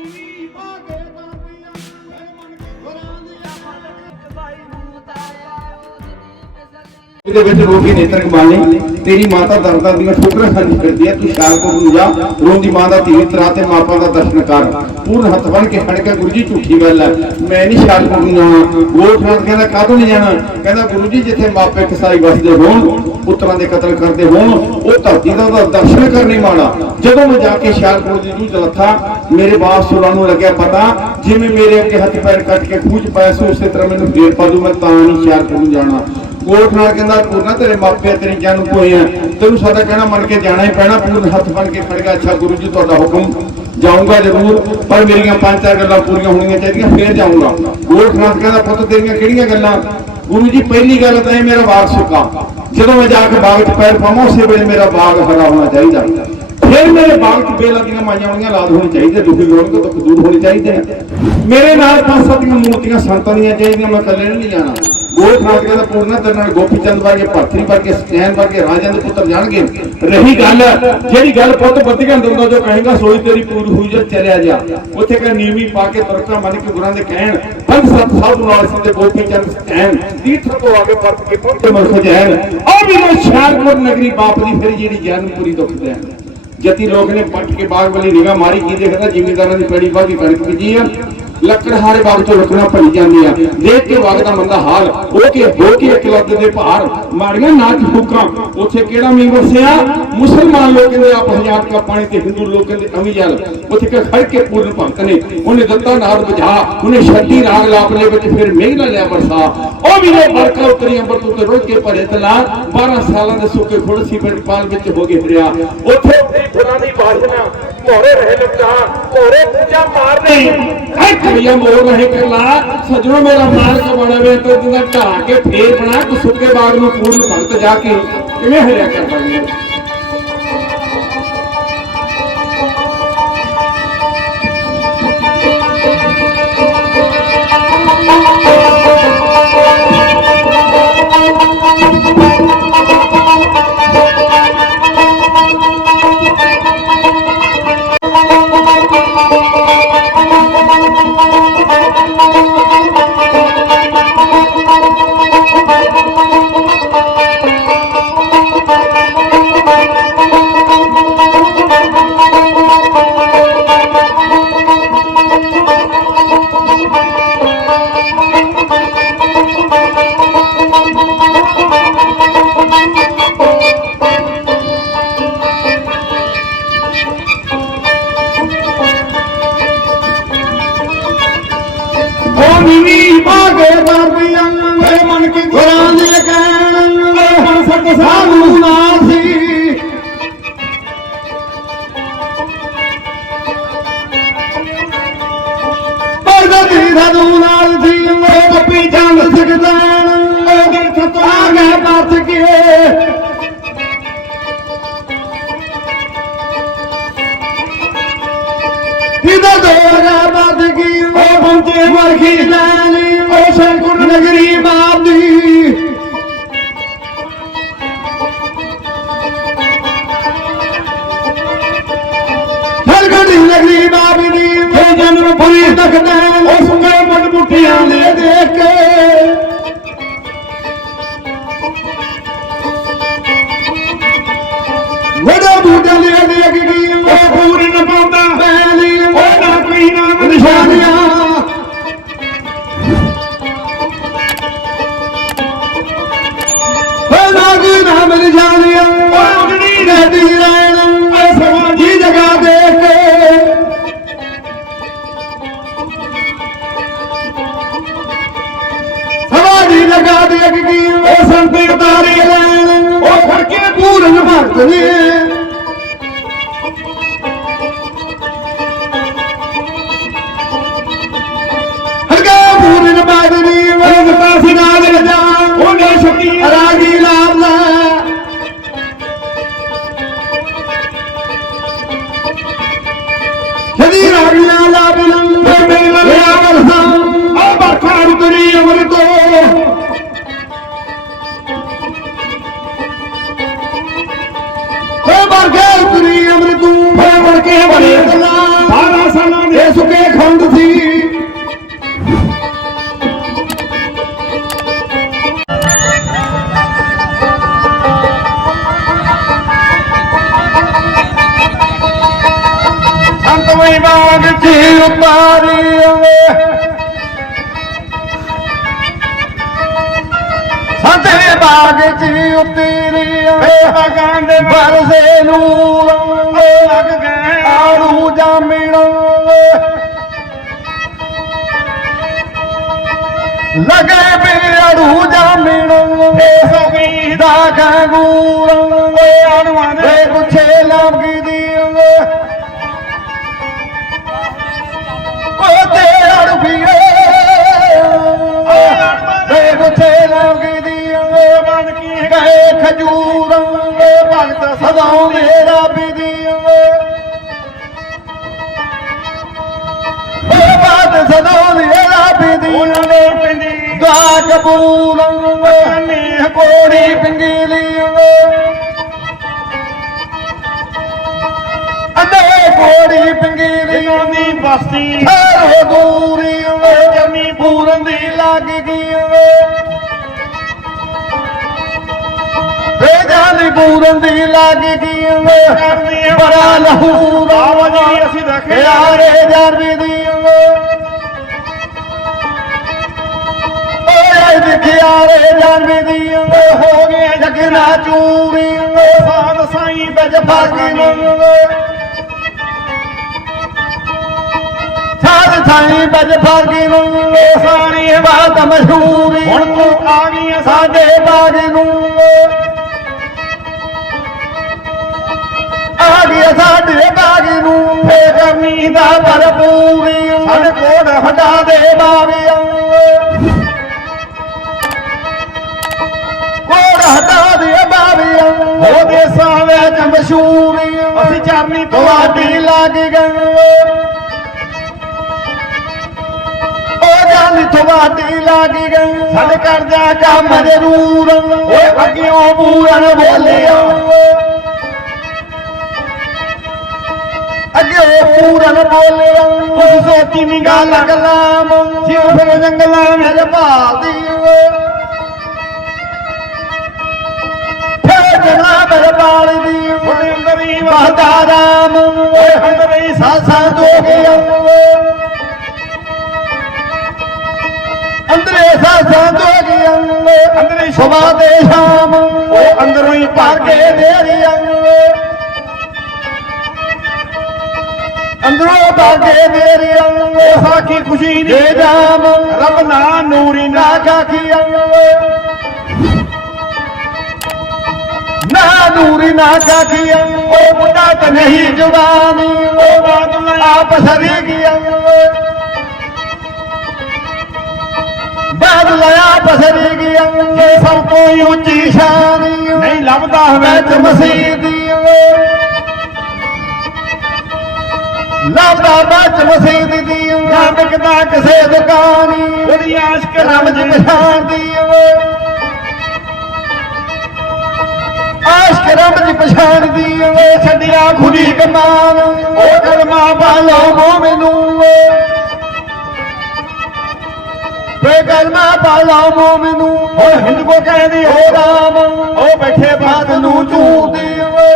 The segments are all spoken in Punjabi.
ਨੀਵੀਂ ਪਾ ਦੇ ਵਿੱਚ ਰੋ ਕੇ ਨੇਤਰ ਕਮਾਣੇ ਤੇਰੀ ਮਾਤਾ ਦਰਦਾਂ ਦੀਆਂ ਠੋਕਰਾਂ ਖਾਂਦੀ ਕਰਦੀ ਹੈ, ਤੂੰ ਸ਼ਾਲਕੋਟ ਨੂੰ ਜਾ ਰੋਂਦੀ ਮਾਂ ਦਾ ਧੀ ਤਰਾ ਤੇ ਮਾਪਾ ਦਾ ਦਰਸ਼ਨ ਕਰ। ਪੂਰਨ ਹੱਥ ਬਣ ਕੇ ਖੜ ਕੇ ਗੁਰੂ ਜੀ ਝੂਠੀ ਗੱਲ ਹੈ। ਮੈਂ ਨਹੀਂ ਸ਼ਾਲਕੋਟ ਨੂੰ ਜਾਣਾ ਗੋਠ ਨਾਲ ਕਹਿੰਦਾ, ਕਾਹਤੋਂ ਨਹੀਂ ਜਾਣਾ? ਕਹਿੰਦਾ, ਗੁਰੂ ਜੀ, ਜਿੱਥੇ ਮਾਪੇ ਕਸਾਈ ਵਸਦੇ ਹੋਣ, ਪੁੱਤਰਾਂ ਦੇ ਕਤਲ ਕਰਦੇ ਹੋਣ, ਉਹ ਧਰਤੀ ਦਾ ਉਹਦਾ ਦਰਸ਼ਨ ਕਰਨੇ ਮਾੜਾ। ਜਦੋਂ ਮੈਂ ਜਾ ਕੇ ਸ਼ਾਲਕੋਟ ਦੀ ਜੂਝ ਲੱਥਾ ਮੇਰੇ ਬਾਪ ਸੁਰਾਂ ਨੂੰ ਲੱਗਿਆ ਪਤਾ, ਜਿਵੇਂ ਮੇਰੇ ਅੱਗੇ ਹੱਥ ਪੈਰ ਕੱਟ ਕੇ ਖੂਚ ਪਾਇਆ ਸੀ, ਉਸੇ ਤਰ੍ਹਾਂ ਮੈਨੂੰ ਫੇਰ ਪਾ ਦੂ ਮੈਂ ਤਾਂ ਨਹੀਂ ਸ਼ਾਲਕੋਟ ਨੂੰ ਜਾਣਾ। ਕੋਟ ਨਾਲ ਕਹਿੰਦਾ ਪੂਰਨਾ ਤੇਰੇ ਮਾਪੇ ਤੇਰੀ ਜਾਨ ਕੋਈ ਤੈਨੂੰ ਸਾਡਾ ਕਹਿਣਾ ਮੰਨ ਕੇ ਜਾਣਾ ਹੀ ਪੈਣਾ, ਪੂਰਨ ਹੱਥ ਬਣ ਕੇ ਖੜ ਅੱਛਾ, ਗੁਰੂ ਜੀ, ਤੁਹਾਡਾ ਹੁਕਮ ਜਾਊਂਗਾ ਜ਼ਰੂਰ, ਪਰ ਮੇਰੀਆਂ ਪੰਜ, ਚਾਰ ਗੱਲਾਂ ਪੂਰੀਆਂ ਹੋਣੀਆਂ ਚਾਹੀਦੀਆਂ, ਫੇਰ ਜਾਊਂਗਾ। ਕੋਟ ਨਾਲ ਕਹਿੰਦਾ, ਪੁੱਤ, ਤੇਰੀਆਂ ਕਿਹੜੀਆਂ ਗੱਲਾਂ? ਗੁਰੂ ਜੀ, ਪਹਿਲੀ ਗੱਲ ਤਾਂ ਇਹ, ਮੇਰਾ ਬਾਗ ਸੁੱਕਾ। ਜਦੋਂ ਮੈਂ ਜਾ ਕੇ ਬਾਗ 'ਚ ਪੈਰ ਪਾਵਾਂ, ਉਸੇ ਵੇਲੇ ਮੇਰਾ ਬਾਗ ਹਰਾ ਹੋਣਾ ਚਾਹੀਦਾ। ਫਿਰ ਮੇਰੇ ਬਾਗ 'ਚ ਬੇਲਾਂ ਦੀਆਂ ਮਾਈਆਂ ਹੋਣੀਆਂ ਲਾਦ ਹੋਣੀ ਚਾਹੀਦੀ, ਦੁਖੀ ਲੋਕ ਤੋਂ ਦੁੱਖ ਦੂਰ ਹੋਣੀ ਚਾਹੀਦੇ ਨੇ ਮੇਰੇ ਨਾਲ ਪੰਜ ਸੱਤ ਦੀਆਂ ਮੂਰਤੀਆਂ, ਸੰਤਾਂ ਦੀਆਂ ਚਾਹੀਦੀਆਂ, ਮੈਂ ਇਕੱਲੇ ਨਹੀਂ ਜਾਣਾ। ਗੋਲ ਖਾਸ ਕਹਿੰਦਾ ਪੂਰਨਾ ਤੇ ਨਾਲ ਗੋਪੀ ਚੰਦ ਵਰਗੇ ਭਰਤਰੀ ਵਰਗੇ ਸਟੈਨ ਵਰਗੇ ਰਾਜਿਆਂ ਦੇ ਪੁੱਤਰ ਜਾਣਗੇ। ਰਹੀ ਗੱਲ, ਜਿਹੜੀ ਗੱਲ ਪੁੱਤ ਬੱਦੀਆਂ ਦਿੰਦਾ ਜੋ ਕਹੇਗਾ, ਸੋਈ ਤੇਰੀ ਪੂਰ ਹੋਈ ਜੇ ਚਲਿਆ ਜਾ। ਉੱਥੇ ਕਹ ਨੀਵੀਂ ਪਾ ਕੇ ਤੁਰਕਾ ਮੰਨ ਕੇ ਗੁਰਾਂ ਦੇ ਕਹਿਣ, ਪੰਜ ਸੱਤ ਸਾਧੂ ਨਾਲ ਸਿੰਦੇ ਗੋਪੀ ਚੰਦ ਸਟੈਨ ਤੀਰਥ ਤੋਂ ਆਗੇ ਪਰਤ ਕੇ ਪਹੁੰਚੇ ਮਰਖ ਜੈਨ। ਆ ਵੀ ਸ਼ਾਰਪੁਰ ਨਗਰੀ ਬਾਪ ਦੀ ਫਿਰ ਜਿਹੜੀ ਜਨਮਪੁਰੀ ਦੁੱਖ ਦੇਣ। ਜਤੀ ਲੋਕ ਨੇ ਪੱਟ ਕੇ ਬਾਗ ਵਾਲੀ ਨਿਗਾਹ ਮਾਰੀ, ਕੀ ਦੇਖਦਾ ਜ਼ਿਮੀਂਦਾਰਾਂ ਦੀ ਪੈੜੀ ਬਾਗੀ ਕਣਕ ਬੀਜੀ ਆ? ਲੱਕੜਹਾਰੇ ਬਾਗ ਤੋਂ ਲੱਕੜਾਂ ਭਰੀ ਜਾਂਦੀਆਂ। ਦੇਖ ਕੇ ਵਗਦਾ ਮੰਦਾ ਹਾਲ, ਉਹ ਕੇ ਹੋ ਕੇ ਇੱਕ ਦੇ ਭਾਰ ਮਾਰੀਆਂ ਨਾਚ ਫੁਕਾਂ। ਉੱਥੇ ਕਿਹੜਾ ਮੀਂਹ ਵਰਸਿਆ? ਮੁਸਲਮਾਨ ਲੋਕ ਕਹਿੰਦੇ, ਆਪ ਹਜ਼ਾਰ ਕਾ ਪਾਣੀ ਤੇ ਹਿੰਦੂ ਲੋਕ ਕਹਿੰਦੇ, ਅਮੀ ਉੱਥੇ ਕਿ ਖੜ ਕੇ ਪੂਰਨ ਭਗਤ ਨੇ, ਉਹਨੇ ਦਿੱਤਾ ਨਾਦ ਬੁਝਾ ਉਹਨੇ ਛੱਡੀ ਰਾਗ ਲਾਪਲੇ ਵਿੱਚ, ਫਿਰ ਮੇਘ ਨਾ ਲਿਆ ਬਰਸਾ। ਉਹ ਵੀ ਨੇ ਬਰਕਾ ਉਤਰੀ ਅੰਬਰ ਤੋਂ ਤੇ ਰੁੜ ਕੇ ਭਰੇ ਤਲਾ 12 ਸਾਲਾਂ ਦੇ ਸੁੱਕੇ ਖੁੜ ਸੀ ਪਿੰਡ ਪਾਲ ਵਿੱਚ ਹੋ ਗਏ ਫਿਰਿਆ। ਉੱਥੇ ਫੁੱਲਾਂ ਦੀ ਬਾਸ਼ਨਾ ਮੋਰੇ ਰਹੇ ਲੱਗਾ ਮੋਰੇ ਪੂਜਾ ਮਾਰਨੀ ਐ ਕੁੜੀਆਂ ਮੋਰ ਰਹੇ ਕਰਲਾ ਸਜਣੋ ਮੇਰਾ ਮਾਲਕ ਬਣਾਵੇ ਤੇ ਜਿਹਦਾ ਢਾ ਕੇ ਫੇਰ ਬਣਾ, ਕਿ ਸੁੱਕੇ ਬਾਗ ਨੂੰ ਪੂਰਨ ਭਗਤ ਜਾ ਕੇ ਕਿਵੇਂ ਹਰਿਆ ਕਰਦਾ ਨੇ ਸਾਧੂ ਨਾਲ ਸੀ ਉਹ ਗੋਪੀ ਚੰਦ ਸਿਕਦਾਨ ਉਹ ਤੋਂ ਆ ਗਿਆ ਦੱਸ ਕੇ ਕਿਦਾ ਦੋਰਾ ਬੱਦ ਕੀ ਉਹ ਪਹੁੰਚੇ ਵਰਖੀ ਲੈਣੀ। ਉਹ ਸੰਕੁਲ ਨਗਰੀ ਬਾਪ ਪੂਰਨ ਭਗਤ ਨੇ 18 ਸਾਲਾਂ ਦੇ ਸੁੱਕੇ ਖੰਡ ਸੀ। ਅੰਤਵੇਂ ਬਾਗ ਜੀ ਉਤਾਰੀ ਵੇ ਸੰਤੇ ਬਾਗ ਜੀ ਉਤਾਰੀ ਵੇ ਬਾਗਾਂ ਦੇ ਬਰਸੇ ਨੂੰ ਲੱਗ ਆੜੂ ਜਾਮਣ। ਲਗੇ ਆੜੂ ਜਾਮਣ। ਸੋਗੀ ਦਾ ਗੂਰ ਆੜੂਆਂ ਦੇ। ਵੇ ਗੁੱਛੇ ਲੰਗੀ ਦੀ। ਓ ਤੇ ਅੜ ਪੀਏ ਵੇ ਗੁੱਛੇ ਲੰਗੀ ਦੀ। ਬਣ ਕੀ ਗਏ ਖਜੂਰ। ਭਗਤ ਸਦਾਉਂਦੇ ਰੱਬ ਦੀ ਓ ਬਾਤ ਸਦਾਉਂਦੇ ਰੱਬ ਦੀ ਉਹਨਾਂ ਦੇ ਪਿੰਡੀ ਗਾ ਕਬੂਲ ਕੰਨੀ ਕੋੜੀ ਪਿੰਗੀਲੀ ਅੰਦੇ ਕੋੜੀ ਪਿੰਗੀਲੀ ਦੀ ਬਸਤੀ ਹਰੋ ਦੂਰੀ ਜਮੀ ਪੂਰਨ ਦੀ ਲੱਗ ਗਈ ਵੇ ਜਾਨੀ ਪੂਰਨ ਦੀ ਲੱਗ ਗਈ ਆ ਬੜਾ ਲਹੂ ਆਵਾ ਜੀ ਅਸੀਂ ਦੇਖਿਆ। ਯਾਰੇ ਜਰਬੀ ਦੀ ਓਏ ਦੇਖਿਆ ਰੇ ਜਰਬੀ ਦੀ ਹੋ ਗਏ ਜਗਨਾ ਚੂਰੀ ਸਾਧ ਸਾਈ ਵਿੱਚ ਫਾਕੀ ਸਾਧ ਥਾਈ ਵਿੱਚ ਫਾਕੀ ਨੂੰ। ਸਾਰੀ ਬਾਤ ਮਸ਼ਹੂਰੀ ਹੁਣ ਤੂੰ ਆ ਗਈ ਸਾਡੇ ਬਾਗ ਨੂੰ। ਗਿਆ ਸਾਡੇ ਬਾਗ ਨੂੰ। ਕਰਨੀ ਦਾ ਭਰਪੂਰੀ ਸਾਡੇ ਕੋਲ ਹਟਾ ਦੇ ਬਾਗਿਆਂ ਕੋੜ ਹਟਾ ਦੇ ਬਾਗਿਆਂ ਹੋ ਦੇਸਾਂ ਵਿੱਚ ਮਸ਼ਹੂਰੀ ਅਸੀਂ ਚਰਨੀ ਤੁਹਾਡੀ ਲੱਗ ਗਈ ਉਹ ਜਾਨੀ ਤੁਹਾਡੀ ਲੱਗ ਗਈ ਸਾਡੇ ਜਾ ਕੰਮ ਜ਼ਰੂਰ ਓਏ ਅੱਗਿਓਂ ਪੂਰਨ ਬੋਲਿਆ। ਅੱਗੇ ਜਿਉ ਫਿਰ ਜੰਗਲਾਂ ਵਿੱਚ ਮੇਰੇ ਭਾਲਦੀ ਓਏ ਫੇ ਜਨਾਬ ਰਬਾਲਦੀ ਤੁਹਾਡੇ ਅੰਦਰ ਹੀ ਮਹਤਾ ਰਾਮ। ਓਏ ਅੰਦਰ ਹੀ ਸਾਸਾਂ ਦੋ ਗਿਆ ਅੰਦਰੇ ਸਾਸਾਂ ਦੋ ਗਿਆ ਅੰਦਰ ਸੁਬਾ ਦੇ ਸ਼ਾਮ। ਉਹ ਅੰਦਰੋਂ ਹੀ ਭਰ ਕੇ ਦੇਰੀ ਅੰਦਰੋਂ ਬਾਗੇ ਦੇਰੀ ਸਾਖੀ ਖੁਸ਼ੀ ਦੇ ਦੀ ਜਾਮ ਰੱਬ ਨਾ ਨੂਰੀ ਨਾ ਕਾਖੀ ਨਾ ਨੂਰੀ ਨਾ ਕਾਖੀ ਉਹ ਮੁੰਡਾ ਤਾਂ ਨਹੀਂ ਜਵਾਨੀ। ਉਹ ਬਾਦਲ ਆਪ ਸਰੀ ਗਿਆ। ਬਾਦਲ ਆਪ ਸਰੀ ਗਿਆ। ਸਭ ਤੋਂ ਉੱਚੀ ਸ਼ਾਨੀ। ਨਹੀਂ ਲੱਭਦਾ ਹਵੇ ਮਸੀਦੀ ਲੱਭਦਾ ਵਿੱਚ ਮਸੀਦੀ ਦੀ ਨਾ ਵਿਕਦਾ ਕਿਸੇ ਦੁਕਾਨੀ ਉਹਦੀ ਆਸ਼ਕ ਰਮ ਰਮ ਚ ਪਛਾਣਦੀ ਆਸ਼ਕ ਰਮ ਚ ਪਛਾਣਦੀ ਓਏ ਛੱਡਿਆ ਖੁਦੀ ਕਮਾਨ ਉਹ ਕਲਮਾ ਬਾਲੋ ਮੋਮਨੂ ਵੇ ਕਲਮਾ ਬਾਲੋ ਮੋਮਨੂ ਉਹ ਹਿੰਦ ਕੋ ਕਹਿੰਦੀ ਹੋ ਰਾਮ। ਉਹ ਬੈਠੇ ਬਾਤ ਨੂੰ ਚੂਦੀ ਓਏ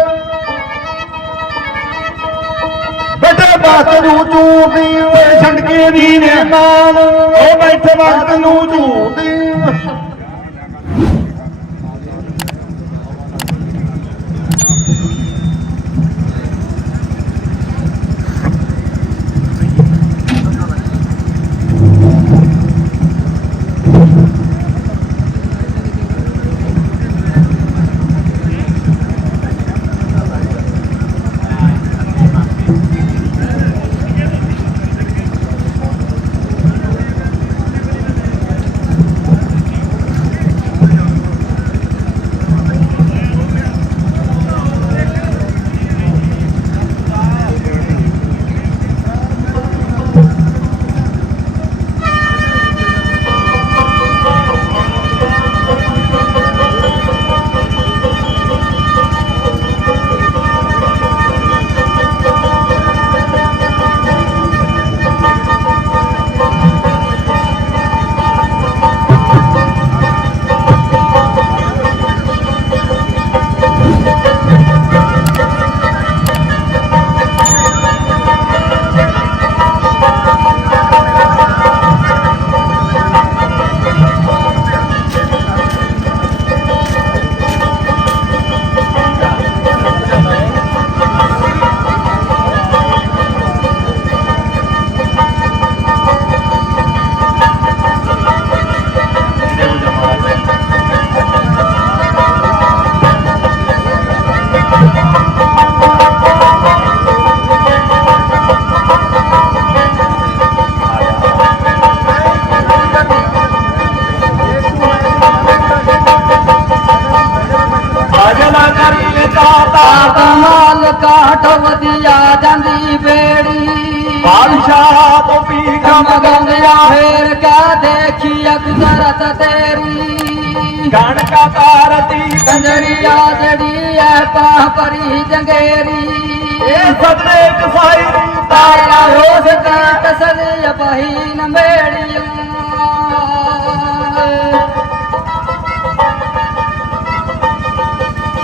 ਬੇਟੇ ਬਾਤ ਨੂੰ ਚੂਦੀ ਓਏ ਛੱਡ ਕੇ ਦੀ ਨੇ ਮਾਨ ਉਹ ਬੈਠੇ ਵਕਤ ਨੂੰ ਚੂਦੀ ਫੇਰ ਕਾ ਦੇਖੀਆ ਕੁਦਰਤ ਤੇਰੀ। ਗਣ ਕਾ ਤਾਰਤੀ ਕੰਜਰੀਆ ਜਿਹੜੀ ਐ ਪਾਹ ਪਰੀ ਜੰਗੇਰੀ। ਇਹ ਸਦਨੇ ਕਸਾਈ ਨੂੰ ਕਸਲ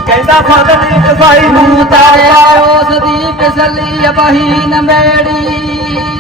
ਕਹਿੰਦਾ ਕਸਾਈ ਤਾਰਿਆ ਉਸ ਦੀ ਪਿਸਲੀ ਬਹੀ ਨੰਬੇੜੀ। ਤਾਰਿਆ ਭਗਤ ਬਰ ਰਾਤ ਨੂੰ ਕਿੜੀ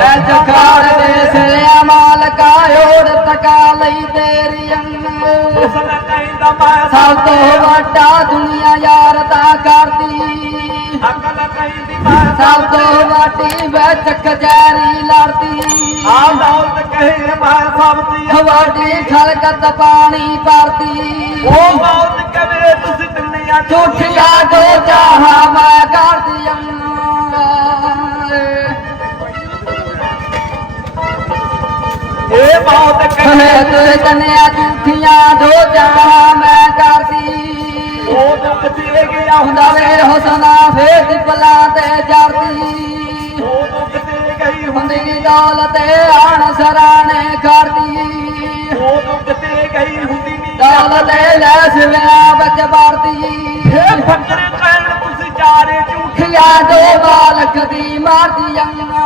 ਐ ਜਖਾੜ ਦੇ ਸਿਆ ਮਾਲਕਾ ਹੋੜ ਤਕਾ ਲਈ ਤੇਰੀ ਅੰਮਾ ਉਸ ਨੇ ਕਹਿੰਦਾ ਮੈਂ ਸਭ ਤੋਂ ਵੱਡਾ ਦੁਨੀਆ ਯਾਰ ਦਾ ਕਰਦੀ। ਅਕਲ ਕਹਿੰਦੀ ਮੈਂ ਸਭ ਤੋਂ ਵੱਡੀ ਵਿੱਚ ਕਜੈਰੀ ਲੜਦੀ। ਆ ਦੌਲਤ ਕਹੇ ਮੈਂ ਸਭ ਦੀ ਵੱਡੀ ਖਲਕਤ ਪਾਣੀ ਭਰਦੀ। ਉਹ ਦੌਲਤ ਕਵੇ ਤੁਸੀਂ ਦੁਨੀਆ ਝੂਠੀਆਂ ਜੋ ਬਹੁਤ ਕਹੇ। ਤੇ ਤਨਿਆ ਝੂਠੀਆਂ ਜੋ ਚਾਹਾਂ ਮੈਂ ਕਰਦੀ। ਉਹ ਦੁੱਖ ਦੇ ਗਿਆ ਹੁੰਦਾ ਵੇ? ਹੁਸਨਾ ਫੇਰ ਦਿਪਲਾ ਤੇ ਜਰਦੀ ਉਹ ਦੁੱਖ ਦੇ ਗਈ ਹੁੰਦੀ। ਦੌਲਤ ਆਣ ਸਰਾਣੇ ਕਰਦੀ। ਉਹ ਦੁੱਖ ਦੇ ਗਈ ਹੁੰਦੀ। ਦੌਲਤ ਲੈ ਸਿਵਿਆ ਵਿੱਚ ਵਰਦੀ। ਇਹ ਫਕਰ ਕਹਿਣ ਤੁਸੀਂ ਚਾਰੇ ਝੂਠ ਖਿਆ ਦੋ ਬਾਲਕ ਦੀ ਮਾਰਦੀ ਅੰਮਾ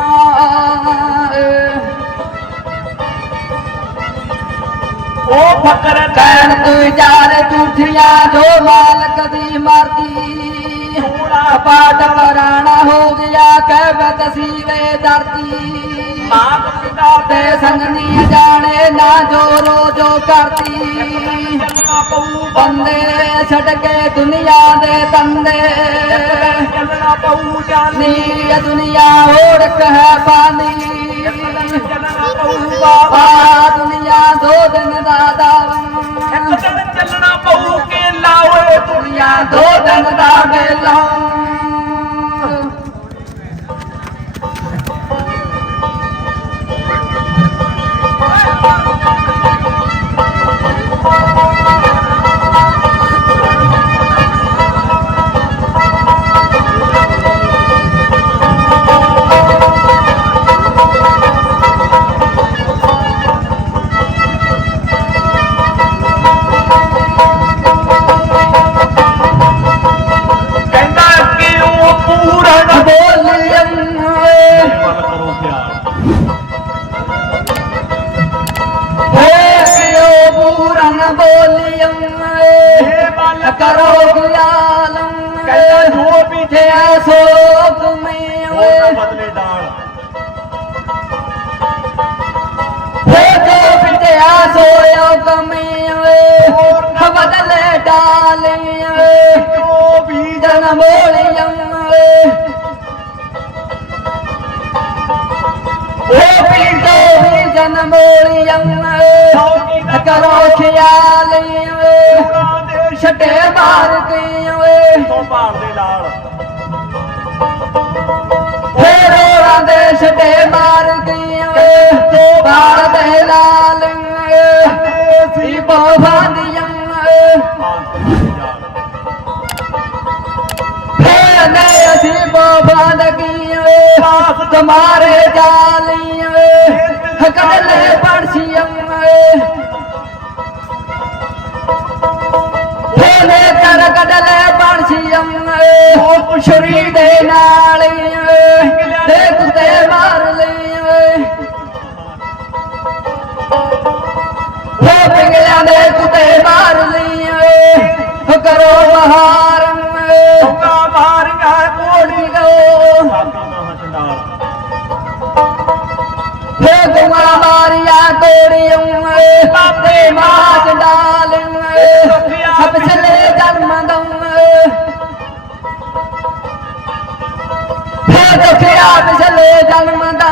ਉਹ ਫਕਰ ਕਹਿਣ ਤੂੰ ਚਾਰ ਝੂਠੀਆਂ ਜੋ ਮਾਲਕ ਦੀ ਮਰਦੀ ਥੋੜਾ ਪਾਟ ਵਰਾਣਾ ਹੋ ਗਿਆ ਕਹਿ ਬਤਸੀਵੇ ਦਰਦੀ। ਮਾਂ ਪਿਤਾ ਤੇ ਸੰਗਨੀ ਜਾਣੇ ਨਾ ਜੋ ਰੋਜੋ ਕਰਦੀ। ਚੱਲਣਾ ਪਊ ਬੰਦੇ ਛੱਡ ਕੇ ਦੁਨੀਆ ਦੇ ਤੰਦੇ। ਚੱਲਣਾ ਪਊ ਜਾਨੀ। ਦੁਨੀਆ ਹੈ ਪਾਣੀ ਚੱਲਣਾ ਦੁਨੀਆ ਦੋ ਦਿਨ ਦਾ ਇੱਕ ਦਿਨ ਚੱਲਣਾ ਪਊ ਕੇ ਲਾਓ ਦੁਨੀਆ ਦੋ ਦਿਨ ਦਾ ਵੇਲਾ। ਕਰੋ ਖਿਆਲ ਓਏ। ਪੂਰਾ ਮਾਰ ਗਈ ਓਏ। ਤੋਂ ਭਾਲ ਦੇ ਲਾਲ ਫੇਰੋਂ ਦੇ ਛਟੇ ਮਾਰ ਗਈ ਓਏ। ਤੋ ਬਾਰ ਦੇ ਲਾਲ ਸੀ ਬੋਵਾਂਦੀਆਂ ਫੇਰ ਨੇ ਅਸੀਂ ਬੋਵਾਂ ਦਗੀ ਓਏ। ਤੁਮਾਰੇ ਜਾਲੀ ਕਦਲੇ ਪੜਸੀਆਂ ਓਏ। ਫੇਲੇ ਕਰ ਕਦਲੇ ਪੜਸੀਆਂ ਓਏ ਉਹ ਛੁਰੀ ਦੇ ਨਾਲ ਦੇ ਕੁੱਤੇ ਮਾਰ ਲਈ ਓਏ ਉਹ ਪਿੰਗਲਿਆਂ ਦੇ ਕੁੱਤੇ ਮਾਰ ਲਈ ਉਹ ਕਰੋ ਬਹਾਰ ਓਏ ਟੋਕਾ ਮਾਰੀਆਂ ਕੋੜੀ ਕੋੜੀ ਗੋ ਫੇ ਗੁਮਾ ਮਾਰਿਆ ਕੋੜੀਆਂ ਓਏ ਬਾਪੇ ਮਾਚ ਡਾਲ ਓਏ ਹਬ ਚਲੇ ਜਨਮ ਦਉ ਓਏ ਫੇ ਦੁਖਿਆ ਪਿਛਲੇ ਜਨਮ ਦਾ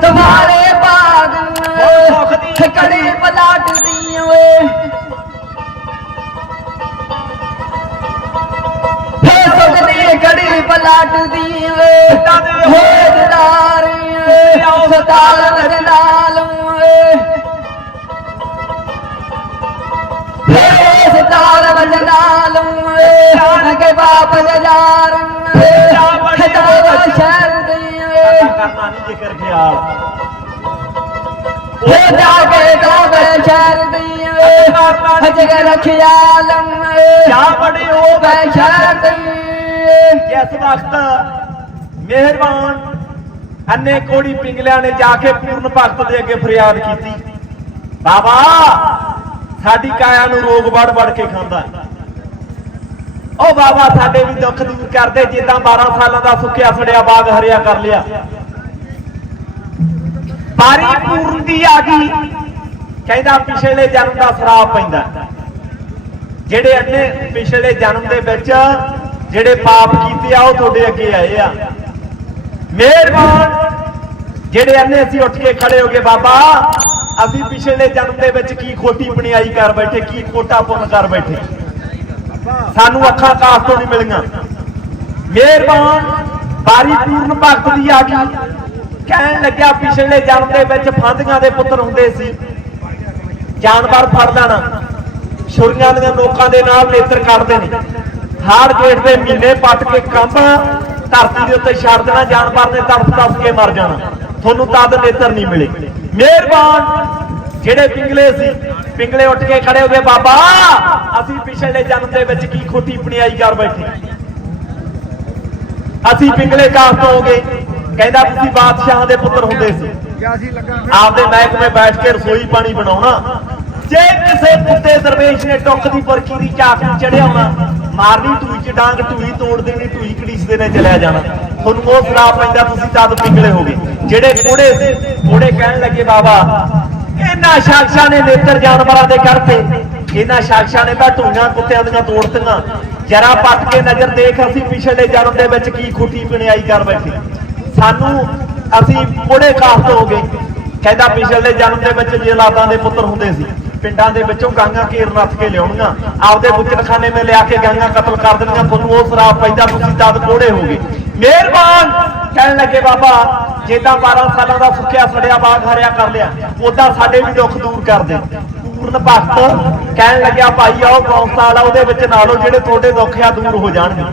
ਤੁਹਾਰੇ ਬਾਗ ਓਏ ਸੁਖ ਦੀ ਕੜੀ ਪਲਾਟਦੀ ਓਏ ਫੇ ਸੁਗਦੀ ਕੜੀ ਪਲਾਟਦੀ ਓਏ ਹੋਏ ਓਏ ਸਤਾਲ ਵਜਨਾਲ ਫੇ ਸਤਾਲ ਵਜਨਾਲ ਓਏ ਅਗੇ ਬਾਪ ਜਜਾਰ ਕਰਨਾ ਨਹੀਂ ਜ਼ਿਕਰ ਖਿਆਲ ਉਹ ਜਾ ਕੇ ਦੋਵੇਂ ਸ਼ਹਿਰ ਦੀ ਓਏ ਜਾ ਬੜੀ ਉਹ ਬੈ ਸ਼ਹਿਰ ਜਿਸ ਵਕਤ ਮਿਹਰਬਾਨ ਅੰਨੇ ਕੋੜੀ ਪਿੰਗਲਿਆਂ ਨੇ ਜਾ ਕੇ ਪੂਰਨ ਭਗਤ ਦੇ ਅੱਗੇ ਫਰਿਆਦ ਕੀਤੀ। ਬਾਬਾ ਸਾਡੀ ਕਾਇਆ ਨੂੰ ਰੋਗ ਵੜ ਵੜ ਕੇ ਖਾਂਦਾ ਹੈ। ਉਹ ਬਾਬਾ ਸਾਡੇ ਵੀ ਦੁੱਖ ਦੂਰ ਕਰਦੇ, ਜਿੱਦਾਂ 12 ਸਾਲਾਂ ਦਾ ਸੁੱਕਿਆ ਫੜਿਆ ਬਾਗ ਹਰਿਆ ਕਰ ਲਿਆ। ਪਾਰੀ ਪੂਰਨ ਦੀ ਆ ਗਈ, ਕਹਿੰਦਾ ਪਿਛਲੇ ਜਨਮ ਦਾ ਸਰਾਪ ਪੈਂਦਾ ਜਿਹੜੇ ਅੰਨੇ ਪਿਛਲੇ ਜਨਮ ਦੇ ਵਿੱਚ ਜਿਹੜੇ ਪਾਪ ਕੀਤੇ ਆ, ਉਹ ਤੁਹਾਡੇ ਅੱਗੇ ਆਏ ਆ। ਮਿਹਰਬਾਨ, ਜਿਹੜੇ ਅੰਨੇ ਅਸੀਂ ਉੱਠ ਕੇ ਖੜੇ ਹੋ ਗਏ, ਬਾਬਾ ਅਸੀਂ ਪਿਛਲੇ ਜਨਮ ਦੇ ਵਿੱਚ ਕੀ ਖੋਟੀ ਬਣਾਈ ਕਰ ਬੈਠੇ, ਕੀ ਖੋਟਾ ਪੁੰਨ ਕਰ ਬੈਠੇ? ਸਾਨੂੰ ਅੱਖਾਂ ਕਾਸ ਤੋਂ ਨਹੀਂ ਮਿਲੀਆਂ। ਮਿਹਰਬਾਨ ਬਾਰੀ ਪੂਰਨ ਭਗਤ ਦੀ ਆ ਗਈ। ਕਹਿਣ ਲੱਗਿਆ ਪਿਛਲੇ ਜਨਮ ਦੇ ਵਿੱਚ ਫਾਂਦੀਆਂ ਦੇ ਪੁੱਤਰ ਹੁੰਦੇ ਸੀ। ਜਾਨਵਰ ਫੜ ਲੈਣਾ। ਛੁਰੀਆਂ ਦੀਆਂ ਲੋਕਾਂ ਦੇ ਨਾਲ ਨੇਤਰ ਕੱਢਦੇ ਨੇ। ਹਾਰ ਗੇਟ ਦੇ ਮਹੀਨੇ ਪੱਟ ਕੇ ਕੰਬ, ਧਰਤੀ ਦੇ ਉੱਤੇ ਛੱਡ ਦੇਣਾ, ਜਾਨਵਰ ਨੇ ਤੜਫ ਤੜਫ ਕੇ ਮਰ ਜਾਣਾ। ਤੁਹਾਨੂੰ ਤਦ ਨੇਤਰ ਨਹੀਂ ਮਿਲੇ। ਮਿਹਰਬਾਨ ਜਿਹੜੇ ਪਿੰਗਲੇ ਸੀ, ਪਿੰਗਲੇ ਉੱਠ ਕੇ ਖੜੇ ਹੋ ਗਏ, ਬਾਬਾ, ਅਸੀਂ ਪਿਛਲੇ ਜਨਮ ਦੇ ਵਿੱਚ ਕੀ ਖੋਟੀ ਪਣਿਆਈ ਕਰ ਬੈਠੇ ਅਸੀਂ ਪਿੰਗਲੇ ਕਾਸ ਤੋਂ ਹੋ ਕਹਿੰਦਾ ਤੁਸੀਂ ਬਾਦਸ਼ਾਹਾਂ ਦੇ ਪੁੱਤਰ ਹੁੰਦੇ ਸੀ। ਆਪਦੇ ਮਹਿਕਮੇ ਬੈਠ ਕੇ ਰਸੋਈ ਪਾਣੀ ਬਣਾਉਣਾ। ਜੇ ਕਿਸੇ ਕੁੱਤੇ ਦਰਵੇਸ਼ ਨੇ ਟੁੱਕ ਦੀ ਪਰਖੀ ਦੀ ਚਾਕ ਨੂੰ ਚੜਿਆ ਹੋਣਾ, ਮਾਰਨੀ ਟੂਈ ਚ ਡਾਂਗ ਟੂਈ ਤੋੜ ਦੇਣੀ ਟੂਈ ਕੜੀਸਦੇ ਨੇ ਚਲਿਆ ਜਾਣਾ। ਤੁਹਾਨੂੰ ਉਹ ਸਰਾਪ ਪੈਂਦਾ, ਤੁਸੀਂ ਤਦ ਪਿੰਗਲੇ ਹੋ ਗਏ ਜਿਹੜੇ ਕੋੜੇ ਸੀ ਕੋੜੇ ਕਹਿਣ ਲੱਗੇ, ਬਾਬਾ ਇਹਨਾਂ ਸ਼ਖਸਾਂ ਨੇ ਨੇਤਰ ਜਾਨਵਰਾਂ ਦੇ ਕਰਤੇ ਇਹਨਾਂ ਸ਼ਖਸਾਂ ਨੇ ਤਾਂ ਟੂਈਆਂ ਕੁੱਤਿਆਂ ਦੀਆਂ ਤੋੜਤੀਆਂ। ਜਰਾ ਪੱਟ ਕੇ ਨਜ਼ਰ ਦੇਖ ਅਸੀਂ ਪਿਛਲੇ ਜਨਮ ਦੇ ਵਿੱਚ ਕੀ ਖੁੱਟੀ ਬਣਾਈ ਕਰ ਬੈਠੇ। ਸਾਨੂੰ ਅਸੀਂ ਕੋੜੇ ਕਾਸਤ ਹੋ ਗਏ। ਕਹਿੰਦਾ ਪਿਛਲੇ ਜਨਮ ਦੇ ਵਿੱਚ ਜਲਾਦਾਂ ਦੇ ਪੁੱਤਰ ਹੁੰਦੇ ਸੀ, ਪਿੰਡਾਂ ਦੇ ਵਿੱਚੋਂ ਗਾਂਗਾ ਘੇਰ ਨੱਥ ਕੇ ਲਿਆਉਣੀਆਂ। ਆਪਦੇ ਬੁੱਚੜਖਾਨੇ ਮੇ ਲਿਆ ਕੇ ਗਾਂਗਾ ਕਤਲ ਕਰ ਦੇਣੀਆਂ। ਤੁਹਾਨੂੰ ਉਹ ਸ਼ਰਾਪ ਪੈਂਦਾ, ਤੁਸੀਂ ਤਦ ਕੋੜੇ ਹੋ ਗਏ। ਮਿਹਰਬਾਨ! ਕਹਿਣ ਲੱਗੇ, ਬਾਬਾ ਜਿੱਦਾਂ ਤਾਂ 12 ਸਾਲਾਂ ਦਾ ਸੁੱਕਿਆ ਸੜਿਆ ਬਾਗ ਹਰਿਆ ਕਰ ਲਿਆ ਉਦਾਂ ਸਾਡੇ ਵੀ ਦੁੱਖ ਦੂਰ ਕਰ ਦੇ। ਪੂਰਨ ਭਗਤ ਕਹਿਣ ਲੱਗਿਆ, ਭਾਈ ਆਓ ਗੌਂਸਾਲਾ ਉਹਦੇ ਵਿੱਚ ਨਾਲੋ ਜਿਹੜੇ ਤੁਹਾਡੇ ਦੁੱਖ ਆ ਦੂਰ ਹੋ ਜਾਣਗੇ।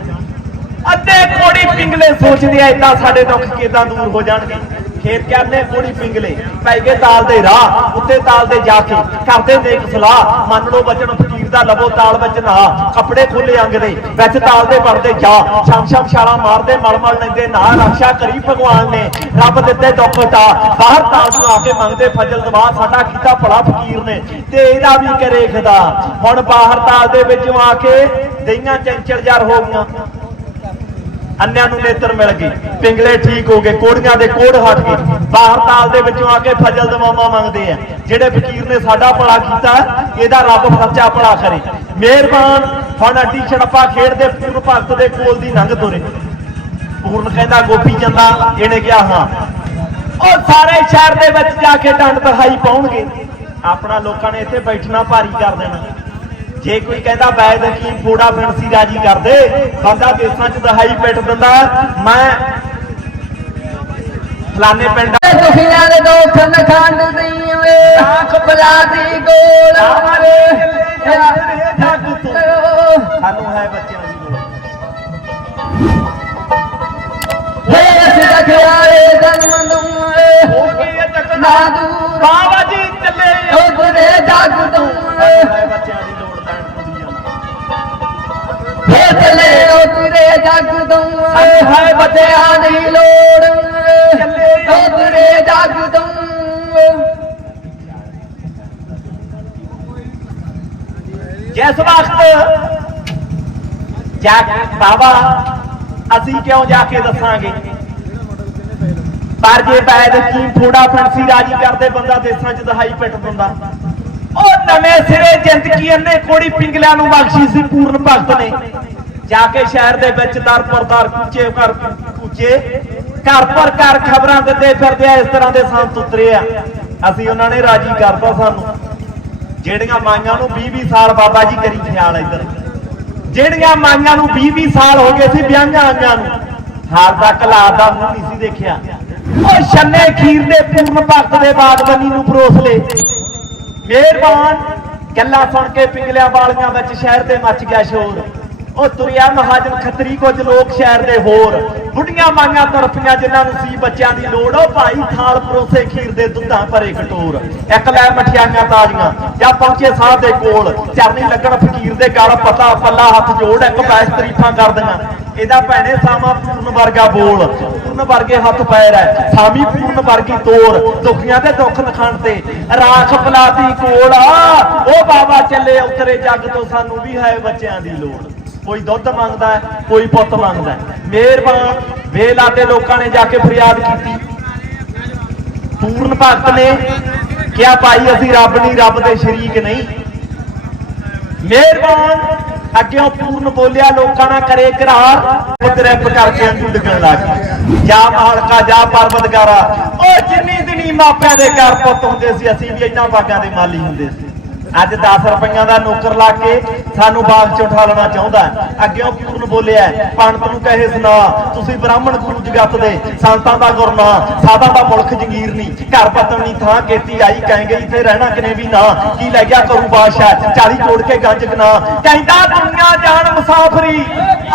ਅੱਧੇ ਕੋੜੀ ਪਿੰਗਲੇ ਸੋਚਦੇ ਆ ਇਦਾਂ ਸਾਡੇ ਦੁੱਖ ਕਿਦਾਂ ਦੂਰ ਹੋ ਜਾਣਗੇ? ਖੇਤ ਕਹਿੰਦੇ, ਕੋੜੀ ਪਿੰਗਲੇ, ਪੈ ਗਏ ਤਾਲ ਦੇ ਰਾਹ, ਉੱਤੇ ਤਾਲ ਦੇ ਜਾ ਕੇ ਕਰਦੇ ਨੇ ਇੱਕ ਸਲਾਹ, ਮੰਨ ਲਓ ਬਚਨ ਫਕੀਰ ਲਵੋ ਤਾਲ ਵਿੱਚ ਨਾ ਕੱਪੜੇ ਖੁੱਲੇ ਅੰਗ ਦੇ, ਵਿੱਚ ਤਾਲ ਦੇ ਪਰਦੇ ਜਾ ਸ਼ਮ ਸ਼ਮ ਛਾਲਾ ਮਾਰਦੇ, ਮਲ ਮਲ ਲੈਂਦੇ, ਨਾ ਰਕਸ਼ਾ ਕਰੀ ਭਗਵਾਨ ਨੇ, ਰੱਬ ਦਿੱਤੇ ਦੁੱਖ ਟਾ ਬਾਹਰ ਤਾਲ ਨੂੰ ਆ ਕੇ ਮੰਗਦੇ ਫਜ਼ਲ ਦਵਾ, ਸਾਡਾ ਕੀਤਾ ਭਲਾ ਫਕੀਰ ਨੇ, ਤੇ ਇਹਦਾ ਵੀ ਕਰੇ ਖੁਦਾ ਹੁਣ ਬਾਹਰ ਤਾਲ ਦੇ ਵਿੱਚੋਂ ਆ ਕੇ ਦਈਆਂ ਚੰਚਲ ਜਰ ਹੋ ਗਈਆਂ। ਅੰਨਿਆਂ ਨੂੰ ਨੇਤਰ ਮਿਲ ਗਏ ਪਿੰਗਲੇ ਠੀਕ ਹੋ ਗਏ, ਕੋੜੀਆਂ ਦੇ ਕੋੜ ਹਟ ਗਏ। ਬਾਹਰ ਤਾਲ ਦੇ ਵਿੱਚੋਂ ਆ ਕੇ ਫਜ਼ਲ ਦਵਾਵਾਂ ਮੰਗਦੇ ਆ। ਜਿਹੜੇ ਫਕੀਰ ਨੇ ਸਾਡਾ ਭਲਾ ਕੀਤਾ, ਇਹਦਾ ਰੱਬ ਸੱਚਾ ਭਲਾ ਕਰੇ। ਮਿਹਰਬਾਨ ਹੁਣ ਅੱਡੀ ਛੜਪਾ ਖੇਡਦੇ, ਪੂਰਨ ਭਗਤ ਦੇ ਕੋਲ ਦੀ ਲੰਘ ਤੁਰੇ। ਪੂਰਨ ਕਹਿੰਦਾ, ਗੋਪੀ ਚੰਦਾ, ਇਹਨੇ ਕਿਹਾ, ਹਾਂ। ਉਹ ਸਾਰੇ ਸ਼ਹਿਰ ਦੇ ਵਿੱਚ ਜਾ ਕੇ ਡੰਡ ਦਹਾਈ ਪਾਉਣਗੇ। ਆਪਣਾ ਲੋਕਾਂ ਨੇ ਇੱਥੇ ਬੈਠਣਾ ਭਾਰੀ ਕਰ ਦੇਣਾ। ਜੇ ਕੋਈ ਕਹਿੰਦਾ ਬੈਦ ਕੀ ਫੋੜਾ ਫਿਣਸੀ ਰਾਜੀ ਕਰਦੇ ਬੰਦਾ ਦੇਸਾਂ 'ਚ ਦਹਾਈ ਪਿੱਟ ਦਿੰਦਾ। ਮੈਂ ਫਲਾਣੇ ਪਿੰਡ ਦੁਖੀਆਂ ਦੇ ਦੁੱਖ ਨਖੰਡ ਦੀ ਵੇ। ਆਖ ਬਲਾ ਦੀ ਗੋਲ ਸਾਨੂੰ ਹੈ ਬੱਚਿਆਂ ਦੀ ਲੋੜ ਹੇ ਅਸ ਦਖਿਆਰੇ ਜਨਮ ਦੂੰ ਹੋ ਗਈ ਇਹ ਚੱਕਰ। ਨਾ ਦੂਰ। ਬਾਬਾ ਜੀ ਚੱਲੇ। ਉਧਰੇ ਜਗ ਦੂੰ ਹੈ ਬੱਚਿਆਂ ਚਲੇ ਜਗ ਹੈ ਲੋੜ। ਜਗ ਜਿਸ ਵਕਤ ਜਾ ਬਾਬਾ ਅਸੀਂ ਕਿਉਂ ਜਾ ਕੇ ਦੱਸਾਂਗੇ? ਪਰ ਜੇ ਬੈਦ ਕੀ ਥੋੜਾ ਫੈਂਸੀ ਰਾਜੀ ਕਰਦੇ ਬੰਦਾ ਦੇਸਾਂ 'ਚ ਦਹਾਈ ਪਿੱਟ ਦਿੰਦਾ। ਉਹ ਨਵੇਂ ਸਿਰੇ ਜ਼ਿੰਦਗੀ ਇਹਨੇ ਕੋੜੀ ਪਿੰਗਲਿਆਂ ਨੂੰ ਬਖਸ਼ੀ ਸੀ ਪੂਰਨ ਭਗਤ ਨੇ। ਜਾ ਕੇ ਸ਼ਹਿਰ ਦੇ ਵਿੱਚ ਦਰ ਪਰ ਦਰ ਕੁਚੇ ਕਰ ਕੁਚੇ, ਘਰ ਪਰ ਘਰ ਖਬਰਾਂ ਦਿੰਦੇ ਫਿਰਦੇ ਆ, ਇਸ ਤਰ੍ਹਾਂ ਦੇ ਸੰਤ ਉਤਰੇ ਆ। ਅਸੀਂ ਉਹਨਾਂ ਨੇ ਰਾਜੀ ਕਰਤਾ ਸਾਨੂੰ। ਜਿਹੜੀਆਂ ਮਾਈਆਂ ਨੂੰ 20 20 ਸਾਲ ਬਾਬਾ ਜੀ ਕਰੀ ਖਿਆਲ ਇੱਧਰ। ਜਿਹੜੀਆਂ ਮਾਈਆਂ ਨੂੰ 20 20 ਸਾਲ ਹੋ ਗਏ ਸੀ ਵਿਆਹਾਂ ਆਈਆਂ ਨੂੰ ਹਾਲ ਤੱਕ ਲਾਦ ਦਾ ਮੂੰਹ ਨਹੀਂ ਸੀ ਦੇਖਿਆ। ਉਹ ਛੰਨੇ ਖੀਰ ਦੇ ਪੂਰਨ ਭਗਤ ਦੇ ਬਾਗਬਾਨੀ ਨੂੰ ਪਰੋਸ ਲੇ ਮਿਹਰਬਾਨ, ਗੱਲਾਂ ਸੁਣ ਕੇ ਪਿੰਗਲਿਆਂ ਵਾਲੀਆਂ ਵਿੱਚ ਸ਼ਹਿਰ ਦੇ ਮੱਚ ਗਿਆ ਸ਼ੋਰ। ਉਹ ਤੁਰਿਆ ਮਹਾਜਨ ਖੱਤਰੀ ਕੁਝ ਲੋਕ ਸ਼ਹਿਰ ਦੇ ਹੋਰ। ਬੁੱਢੀਆਂ ਮਾਈਆਂ ਤੜਪੀਆਂ ਜਿਨ੍ਹਾਂ ਨੂੰ ਸੀ ਬੱਚਿਆਂ ਦੀ ਲੋੜ, ਉਹ ਭਾਈ ਥਾਲ ਪਰੋਸੇ ਖੀਰ ਦੇ ਦੁੱਧਾਂ ਭਰੇ ਕਟੋਰ। ਇੱਕ ਲੈ ਮਠਿਆਈਆਂ ਤਾਜ਼ੀਆਂ, ਜਾਂ ਪਹੁੰਚੇ ਸਾਹ ਦੇ ਕੋਲ। ਚਰਨੀ ਲੱਗਣ ਫਕੀਰ ਦੇ ਗਲ, ਪਤਾ ਪੱਲਾ ਹੱਥ ਜੋੜ, ਇੱਕ ਬੈਸ ਤਰੀਫਾਂ ਕਰਦੀਆਂ ਇਹਦਾ ਭੈਣੇ ਸਾਮਾ ਪੂਰਨ ਵਰਗਾ ਬੋਲ। ਪੂਰਨ ਵਰਗੇ ਹੱਥ ਪੈਰ ਹੈ ਸਾਮੀ ਪੂਰਨ ਵਰਗੀ ਤੋਰ। ਦੁਖੀਆਂ ਦੇ ਦੁੱਖ ਨਖਣ ਤੇ ਰਾਖ ਪਲਾਤੀ ਕੋਲ। ਆ, ਉਹ ਬਾਬਾ ਚੱਲੇ ਉਤਰੇ ਜੱਗ ਤੋਂ, ਸਾਨੂੰ ਵੀ ਹੈ ਬੱਚਿਆਂ ਦੀ ਲੋੜ। ਕੋਈ ਦੁੱਧ ਮੰਗਦਾ ਹੈ, ਕੋਈ ਪੁੱਤ ਮੰਗਦਾ ਹੈ। ਮਿਹਰਬਾਨ ਬੇਲਾਦੇ ਲੋਕਾਂ ਨੇ ਜਾ ਕੇ ਫਰਿਆਦ ਕੀਤੀ। ਪੂਰਨ ਭਗਤ ਨੇ ਕਿਹਾ, ਭਾਈ, ਅਸੀਂ ਰੱਬ ਨਹੀਂ, ਰੱਬ ਦੇ ਸ਼ਰੀਕ ਨਹੀਂ। ਮਿਹਰਬਾਨ, ਅੱਗਿਓਂ ਪੂਰਨ ਬੋਲਿਆ, ਲੋਕਾਂ ਨਾਲ ਕਰੇ ਇਕਰਾਰ। ਉਹ ਕਰਕੇ ਅੰਜੂ ਡਿੱਗਣ ਲੱਗ ਗਏ। ਜਾ ਮਾਲਕਾ ਜਾ ਪਰਵਤਗਾਰਾ। ਉਹ ਜਿੰਨੀ ਦਿਨੀ ਮਾਪਿਆਂ ਦੇ ਘਰ ਪੁੱਤ ਹੁੰਦੇ ਸੀ, ਅਸੀਂ ਵੀ ਇਹਨਾਂ ਬਾਗਾਂ ਦੇ ਮਾਲੀ ਹੁੰਦੇ ਸੀ। ਅੱਜ 10 ਰੁਪਈਆਂ ਦਾ ਨੌਕਰ ਲਾ ਕੇ ਸਾਨੂੰ ਬਾਗ ਚ ਉਠਾ ਲੈਣਾ ਚਾਹੁੰਦਾ ਹੈ। ਪੂਰਨ ਬੋਲਿਆ ਪੰਡਤ ਨੂੰ ਕਹੇ, ਸੁਣਾ, ਤੁਸੀਂ ਬ੍ਰਾਹਮਣ ਗੁਰੂ ਜਗਤ ਦੇ, ਸੰਤਾਂ ਦਾ ਗੁਰਨਾ ਸਾਦਾ ਦਾ ਮੁਲਕ ਜੰਗੀਰ ਨਹੀਂ ਘਰ ਪਤਨ ਨਹੀਂ ਥਾਂ ਕੀਤੀ ਆਈ ਕਹਾਂਗੇ ਇੱਥੇ ਰਹਿਣਾ ਕਿਨੇ ਵੀ ਨਾ, ਕੀ ਲੈ ਗਿਆ ਕਰੂ ਬਾਦਸ਼ਾਹ 40 ਤੋੜ ਕੇ ਗੰਜ ਗਨਾ ਕਹਿੰਦਾ ਦੁਨੀਆ ਜਾਣ ਮੁਸਾਫਰੀ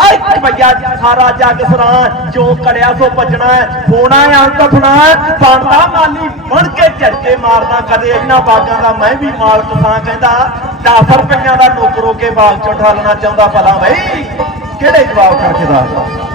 ਆਈ ਭਈਆ ਸਾਰਾ ਜੱਗ ਸਰਾਂ ਜੋ ਕੜਿਆ ਸੋ ਭੱਜਣਾ ਹੋਣਾ ਹੈ, ਅੰਤ ਫਣਾ ਬਣਦਾ ਮਾਲੀ ਬਣ ਕੇ ਝੜਕੇ ਮਾਰਦਾ, ਕਦੇ ਇਹਨਾਂ ਬਾਗਾਂ ਦਾ ਮੈਂ ਵੀ ਮਾਲਕ ਸਾਂ ਕਹਿੰਦਾ 10 ਰੁਪਈਆਂ ਦਾ ਨੌਕਰ ਕੇ ਬਾਗ ਚੋਂ ਠਾਲਣਾ ਚਾਹੁੰਦਾ ਭਲਾ ਬਈ, ਕਿਹੜੇ ਜਵਾਬ ਕਰਕੇ ਦੱਸਦਾ?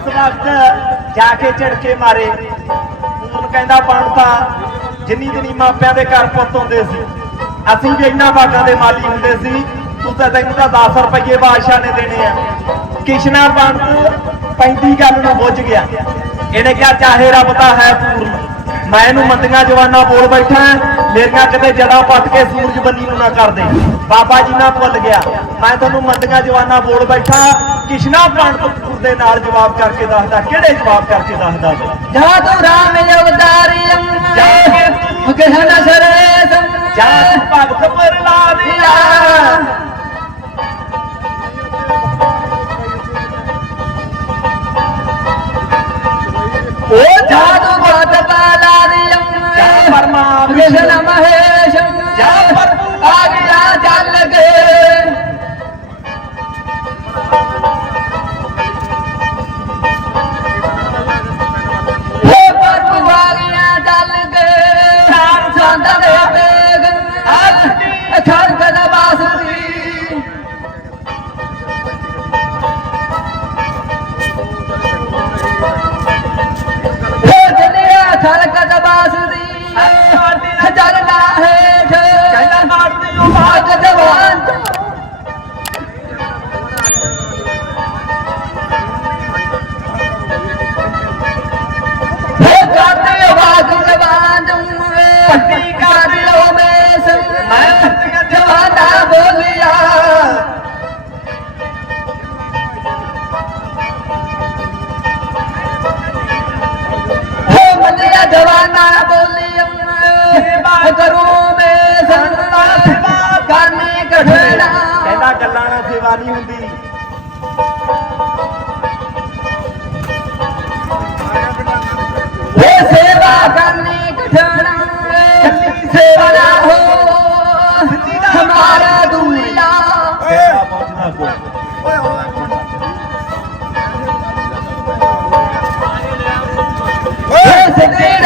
ਜਿਸ ਵਕਤ ਜਾ ਕੇ ਝੜ ਮਾਰੇ। ਹੁਣ ਕਹਿੰਦਾ ਪੰਡਤਾ ਜਿੰਨੀ ਦਿਨੀ ਮਾਪਿਆਂ ਦੇ ਘਰ ਪੁੱਤ ਹੁੰਦੇ ਸੀ, ਅਸੀਂ ਵੀ ਇਹਨਾਂ ਬਾਗਾਂ ਦੇ ਮਾਲੀ ਹੁੰਦੇ ਸੀ, ਤੂੰ ਤਾਂ ਤੈਨੂੰ ਤਾਂ 10 ਰੁਪਏ ਬਾਦਸ਼ਾਹ ਨੇ ਦੇਣੇ ਆ। ਕਿਸ਼ਨਾ ਪੰਡਤ ਪੈਂਦੀ ਗੱਲ ਨੂੰ ਬੁੱਝ ਗਿਆ। ਇਹਨੇ ਕਿਹਾ, ਚਾਹੇ ਰੱਬ ਤਾਂ ਹੈ ਪੂਰਨ। ਮੈਂ ਇਹਨੂੰ ਮੰਦੀਆਂ ਜਵਾਨਾਂ ਬੋਲ ਬੈਠਾ ਮੇਰੀਆਂ ਕਿਤੇ ਜੜਾਂ ਪੱਟ ਕੇ ਸੂਰਜ ਬੰਨੀ ਨੂੰ ਨਾ ਕਰ ਦੇ। ਬਾਬਾ ਜੀ ਨਾ ਭੁੱਲ ਗਿਆ। ਮੈਂ ਤੁਹਾਨੂੰ ਮੰਦੀਆਂ ਜਵਾਨਾਂ ਬੋਲ ਬੈਠਾ ਕਿਸ਼ਨਾ ਪੰਡਤ ਦੇ ਨਾਲ ਜਵਾਬ ਕਰਕੇ ਦੱਸਦਾ ਕਿਹੜੇ ਜਵਾਬ ਕਰਕੇ ਦੱਸਦਾ ਬਈ ਜਾ ਤੂੰ ਰਾਮ ਅਵਤਾਰੀ ਅੰਮੇ ਕਹਿਣਾ ਸਰੇ ਜਾ ਤੂੰ ਭਗਤ ਪ੍ਰਲਾ ਦਿਆ ਉਹ ਜਾ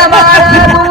Amarelo!